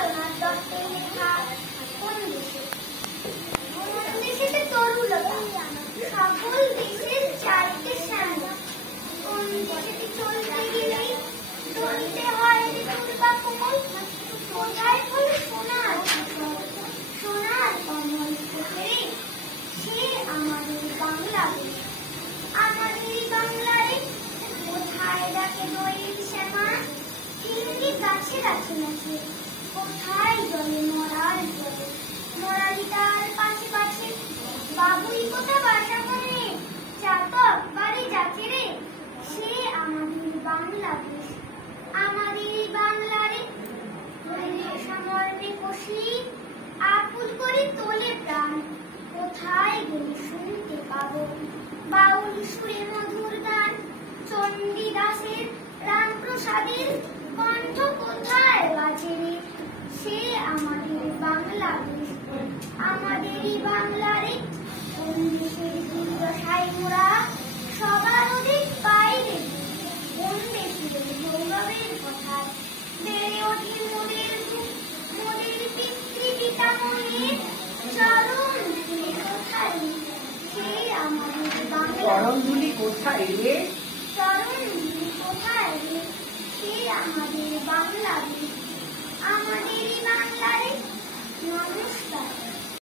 রবীন্দ্রনাথ দত্তের লেখা কোন দেশে? কোন দেশেতে তরুলতা সকল দেশের চারিতে শ্যামলা। কোন দেশেতে চলতে গেলেই চলতে হয় দুর্বা কোমল। কোথায় ফলে সোনার সোনার কমল ফোটে, সে আমাদের বাংলাদেশ। আমাদের বাংলায় কোথায় ডাকে দোয়েল শ্যামা, চিংড়ি গাছে গাছে নাচে, কোথায় জলে মরার জলে মরালি তার পাশে পাশে। বাবুই কোথা বাসা করে, চাতক বাড়ি যাচ্ছে রে, সে আমাদের বাংলাদেশ। আমাদের বাংলারে সমর্ণে কষি আকুল করে তোলে প্রাণ। কোথায় গেলে শুনতে পাবো বাউল সুরে মধুর গান? চণ্ডীদাসের রামপ্রসাদের কণ্ঠ কোথায় বাজে রে, সে আমাদের বাংলাদেশ। আমাদেরই বাংলারে কোন দেশের দুর্দশায় মোরা সবার অধিক বাইরে। কোন দেশের গৌরবের কথায় বেড়ে ওঠে মোদের পিতৃপিতামহের চরণ ধুলি কোথায়, সে আমাদের বাংলা। চরণ ধুলি কোথায় রে?